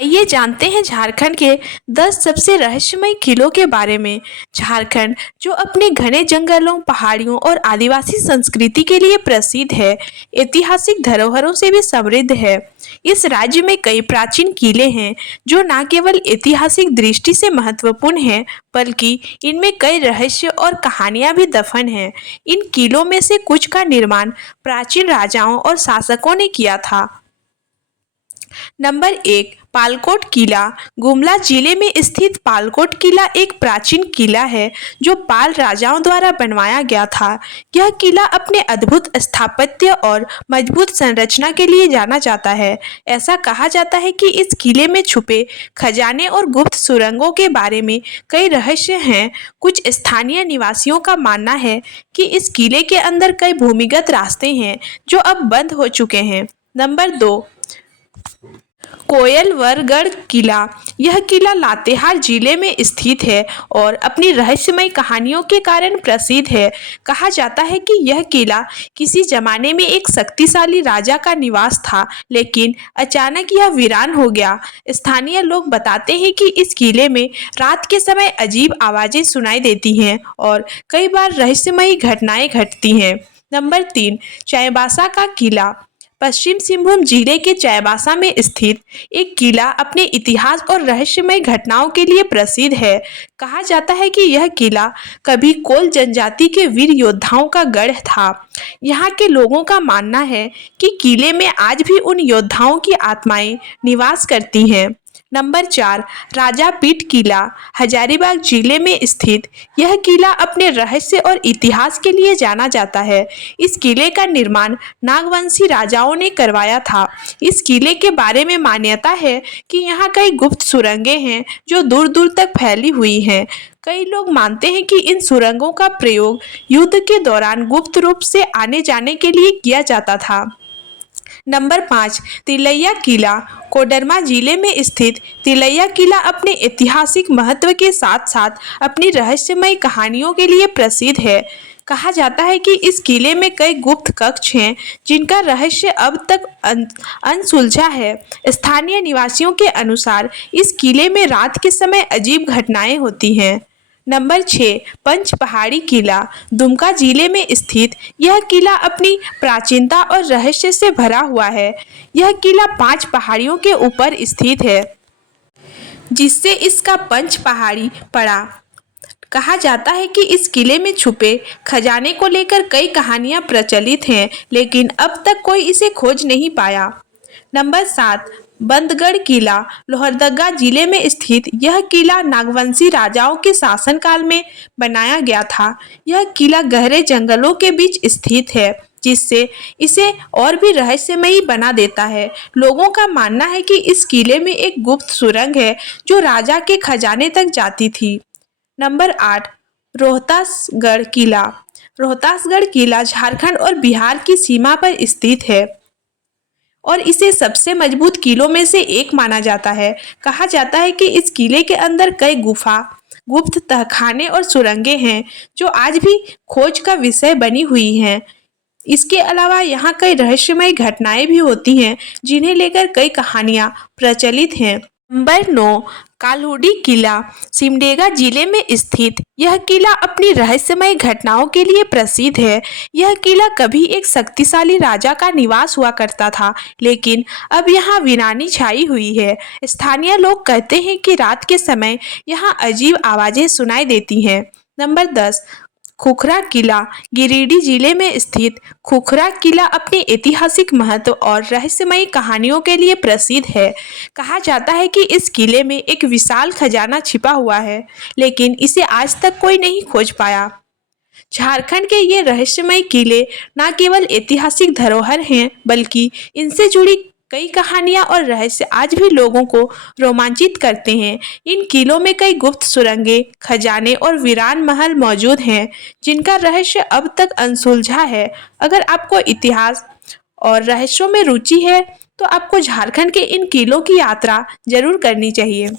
ये जानते हैं झारखंड के 10 सबसे रहस्यमय किलों के बारे में। झारखंड, जो अपने घने जंगलों, पहाड़ियों और आदिवासी संस्कृति के लिए प्रसिद्ध है, ऐतिहासिक धरोहरों से भी समृद्ध है। इस राज्य में कई प्राचीन किले हैं जो न केवल ऐतिहासिक दृष्टि से महत्वपूर्ण हैं, बल्कि इनमें कई रहस्य और कहानियां भी दफन हैं। इन किलों में से कुछ का निर्माण प्राचीन राजाओं और शासकों ने किया था। नंबर 1, पालकोट किला। गुमला जिले में स्थित पालकोट किला एक प्राचीन किला है जो पाल राजाओं द्वारा बनवाया गया था। यह किला अपने अद्भुत स्थापत्य और मजबूत संरचना के लिए जाना जाता है। ऐसा कहा जाता है कि इस किले में छुपे खजाने और गुप्त सुरंगों के बारे में कई रहस्य हैं। कुछ स्थानीय निवासियों का मानना है कि इस किले के अंदर कई भूमिगत रास्ते हैं जो अब बंद हो चुके हैं। नंबर 2, कोयलवरगढ़ किला। यह किला लातेहार जिले में स्थित है और अपनी रहस्यमय कहानियों के कारण प्रसिद्ध है। कहा जाता है कि यह किला किसी जमाने में एक शक्तिशाली राजा का निवास था, लेकिन अचानक यह वीरान हो गया। स्थानीय लोग बताते हैं कि इस किले में रात के समय अजीब आवाजें सुनाई देती हैं और कई बार रहस्यमयी घटनाएं घटती हैं। नंबर 3, चाईबासा का किला। पश्चिम सिंहभूम जिले के चाईबासा में स्थित एक किला अपने इतिहास और रहस्यमय घटनाओं के लिए प्रसिद्ध है। कहा जाता है कि यह किला कभी कोल जनजाति के वीर योद्धाओं का गढ़ था। यहाँ के लोगों का मानना है कि किले में आज भी उन योद्धाओं की आत्माएं निवास करती हैं। नंबर 4, राजा पीठ किला। हजारीबाग जिले में स्थित यह किला अपने रहस्य और इतिहास के लिए जाना जाता है। इस किले का निर्माण नागवंशी राजाओं ने करवाया था। इस किले के बारे में मान्यता है कि यहाँ कई गुप्त सुरंगें हैं जो दूर दूर तक फैली हुई हैं। कई लोग मानते हैं कि इन सुरंगों का प्रयोग युद्ध के दौरान गुप्त रूप से आने जाने के लिए किया जाता था। नंबर 5, तिलैया किला। कोडरमा जिले में स्थित तिलैया किला अपने ऐतिहासिक महत्व के साथ साथ अपनी रहस्यमय कहानियों के लिए प्रसिद्ध है। कहा जाता है कि इस किले में कई गुप्त कक्ष हैं जिनका रहस्य अब तक अनसुलझा है। स्थानीय निवासियों के अनुसार इस किले में रात के समय अजीब घटनाएं होती हैं। नंबर 6, पंच पहाड़ी किला। दुमका जिले में स्थित यह किला अपनी प्राचीनता और रहस्य से भरा हुआ है। यह किला 5 पहाड़ियों के ऊपर स्थित है, जिससे इसका पंच पहाड़ी पड़ा। कहा जाता है कि इस किले में छुपे खजाने को लेकर कई कहानियां प्रचलित हैं, लेकिन अब तक कोई इसे खोज नहीं पाया। नंबर 7, बंदगढ़ किला। लोहरदगा जिले में स्थित यह किला नागवंशी राजाओं के शासनकाल में बनाया गया था। यह किला गहरे जंगलों के बीच स्थित है, जिससे इसे और भी रहस्यमयी बना देता है। लोगों का मानना है कि इस किले में एक गुप्त सुरंग है जो राजा के खजाने तक जाती थी। नंबर 8, रोहतासगढ़ किला। रोहतासगढ़ किला झारखंड और बिहार की सीमा पर स्थित है और इसे सबसे मजबूत किलों में से एक माना जाता है। कहा जाता है कि इस किले के अंदर कई गुफा, गुप्त तहखाने और सुरंगें हैं जो आज भी खोज का विषय बनी हुई हैं। इसके अलावा यहाँ कई रहस्यमय घटनाएं भी होती हैं जिन्हें लेकर कई कहानियां प्रचलित हैं। नंबर 9, काल्हुडी किला। सिमडेगा जिले में स्थित यह किला अपनी रहस्यमय घटनाओं के लिए प्रसिद्ध है। यह किला कभी एक शक्तिशाली राजा का निवास हुआ करता था, लेकिन अब यहाँ वीरानी छाई हुई है। स्थानीय लोग कहते हैं कि रात के समय यहाँ अजीब आवाजें सुनाई देती हैं। नंबर 10, खुखरा किला। गिरिडीह जिले में स्थित खुखरा किला अपने ऐतिहासिक महत्व और रहस्यमयी कहानियों के लिए प्रसिद्ध है। कहा जाता है कि इस किले में एक विशाल खजाना छिपा हुआ है, लेकिन इसे आज तक कोई नहीं खोज पाया। झारखंड के ये रहस्यमय किले न केवल ऐतिहासिक धरोहर हैं, बल्कि इनसे जुड़ी कई कहानियां और रहस्य आज भी लोगों को रोमांचित करते हैं। इन किलों में कई गुप्त सुरंगें, खजाने और वीरान महल मौजूद हैं, जिनका रहस्य अब तक अनसुलझा है। अगर आपको इतिहास और रहस्यों में रुचि है, तो आपको झारखंड के इन किलों की यात्रा जरूर करनी चाहिए।